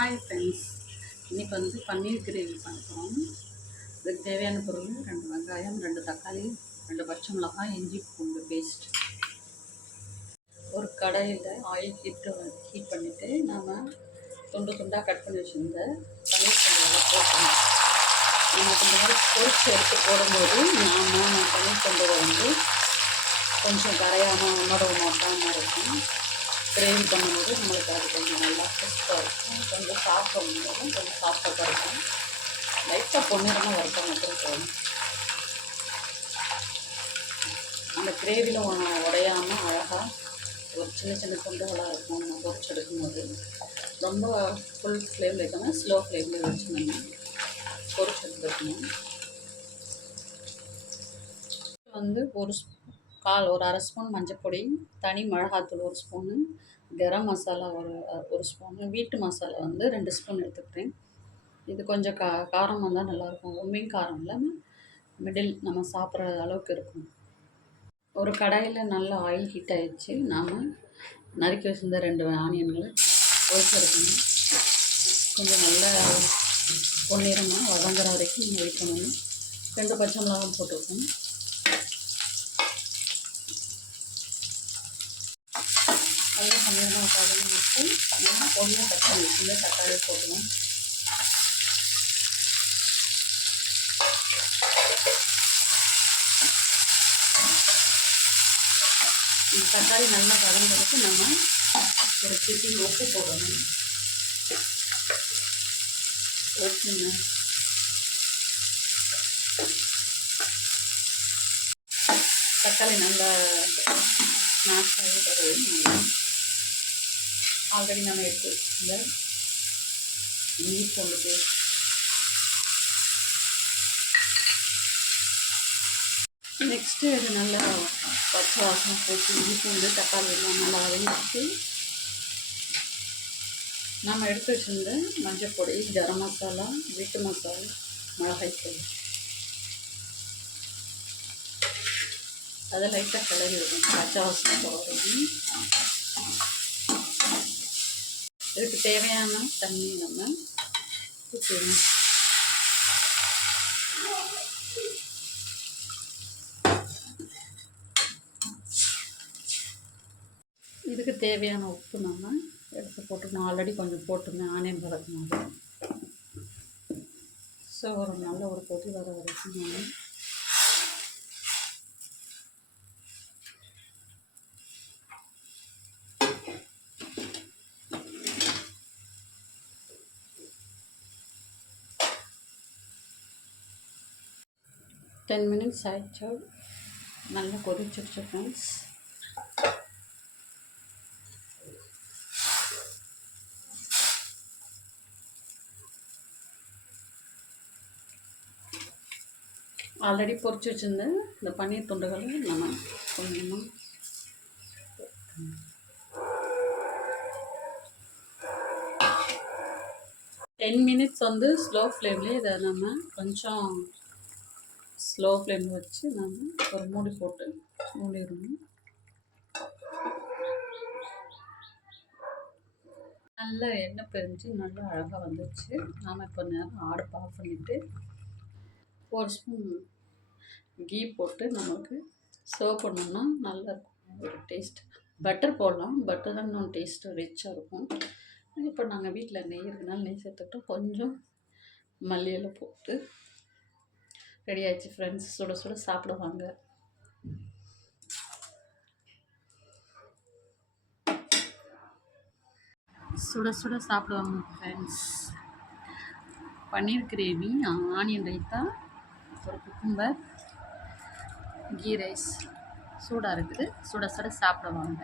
Hi friends இன்றைக்கி வந்து பன்னீர் gravy பண்ணுறோம் இதுக்கு தேவையான பொருள் ரெண்டு வெங்காயம் ரெண்டு தக்காளி ரெண்டு பச்சை மிளகாய் இஞ்சி பூண்டு பேஸ்ட் ஒரு கடையில் ஆயில் ஹீட்டு ஹீட் பண்ணிவிட்டு நாம் துண்டு துண்டாக கட் பண்ணி வச்சுருந்த பன்னீர் கொண்டையில் போட்டோம் நம்ம கொஞ்சம் மாதிரி பொரிச்சு எடுத்து போடும்போது நாம் பன்னீர் கொண்டதை வந்து கொஞ்சம் கரையாமல் உணர மாட்டாமல் இருக்கும். கிரேவி பண்ணும்போது நம்மளுக்கு அது கொஞ்சம் நல்லா ஃப்ரெஷ்ஷாக இருக்கும். கொஞ்சம் சாப்பிடும்போது கொஞ்சம் சாஃப்டாக இருக்கும் லைட்டாக பொன்னிறமாக வறுத்த மட்டும் போதும். அந்த கிரேவியில் உடையாமல் அழகாக ஒரு சின்ன சின்ன துண்டுகளாக இருக்கும். நம்ம பொரிச்சு எடுக்கும்போது. ரொம்ப ஃபுல் ஃப்ளேமில் வைக்காமல் ஸ்லோ ஃப்ளேமில் வச்சு நம்ம பொரிச்சு எடுத்துக்கணும். வந்து ஒரு கால் ஒரு அரை ஸ்பூன் மஞ்சப்பொடி தனி மிளகாத்தூள் ஒரு ஸ்பூனு கரம் மசாலா ஒரு ஒரு ஸ்பூன் வீட்டு மசாலா வந்து ரெண்டு ஸ்பூன் எடுத்துக்கிறேன் இது கொஞ்சம் கா காரம் வந்தால் நல்லாயிருக்கும். ரொம்பவும் காரம் இல்லாமல் மிடில் நம்ம சாப்பிட்ற அளவுக்கு இருக்கும். ஒரு கடாயில் நல்லா ஆயில் ஹீட் ஆகிடுச்சு நாம் நறுக்கி வச்சிருந்த ரெண்டு ஆனியன்களை எடுக்கணும். கொஞ்சம் நல்லா பொன்னிறமாக வதங்குற வரைக்கும் நீங்கள் வைக்கணும் ரெண்டு பச்சை மிளகாய் போட்டிருக்கோம் அதில் பண்ணிடணும். கழுவி விட்டு நம்ம பொடியாக தக்காளி இந்த தக்காளி தக்காளி இந்த தக்காளி நல்லா வதங்கிறதுக்கு நம்ம ஒரு சிட்டி உப்பு போடணும். ஓகேங்க தக்காளி நல்லா ஸ்நாக்ஸ் ஆகி தருவது ஆல்ரெடி நம்ம எடுத்து இந்த இஞ்சி பூண்டு பேஸ்ட் நெக்ஸ்ட்டு இது நல்லா பச்சை வாசம் போட்டு இஞ்சி பூண்டு தக்காளி எல்லாம் நல்லா வதங்கிட்டு நம்ம எடுத்து வச்சுருந்த மஞ்சள் பொடி கரம் மசாலா வீட்டு மசாலா மிளகாய் பொடி. அதை லைட்டாக கிளறி விடணும். பச்சை வாசம் போடுறது. இதுக்கு தேவையான தண்ணி நம்ம ஊற்றிடணும் இதுக்கு தேவையான உப்பு நம்ம எடுத்து போட்டுக்கணும். ஆல்ரெடி கொஞ்சம் போட்டுருந்தேன். ஆனியன் வதக்கும் ஸோ ஒரு நல்ல ஒரு கொதி வர வரைக்கும் நான் டென் மினிட்ஸ் ஆயிடுச்சு நல்லா கொதிச்சிருச்சு ஃப்ரெண்ட்ஸ் ஆல்ரெடி பொறிச்சு வச்சுருந்தேன் இந்த பன்னீர் துண்டுகளை நம்ம கொஞ்சமாக டென் மினிட்ஸ் வந்து ஸ்லோ ஃப்ளேம்லேயே இதை நம்ம கொஞ்சம் ஸ்லோ ஃப்ளேமில் வச்சு நாம் ஒரு மூடி போட்டு மூடிடணும். நல்லா எண்ணெய் பிரிஞ்சு நல்லா அழகாக வந்துச்சு நாம் இப்போ நேரம் அடுப்பு ஆஃப் பண்ணிவிட்டு ஒரு ஸ்பூன் கீ போட்டு நமக்கு சர்வ் பண்ணோம்னா நல்லாயிருக்கும் ஒரு டேஸ்ட் பட்டர் போடலாம். பட்டர் தான் இன்னும் டேஸ்ட்டு ரிச்சாக இருக்கும். இப்போ நாங்கள் வீட்டில் நெய் இருக்கனால நெய் சேர்த்துக்கிட்டோம். கொஞ்சம் மல்லியில் போட்டு ரெடி ஆயிடுச்சு. ஃப்ரெண்ட்ஸ் சுட சுட சாப்பிடுவாங்க. சுட சுட சாப்பிடுவாங்க friends paneer gravy onion raita ஒரு குக்கும்பர் கீ ரைஸ். சூடாக இருக்குது. சுட சுட சாப்பிடுவாங்க.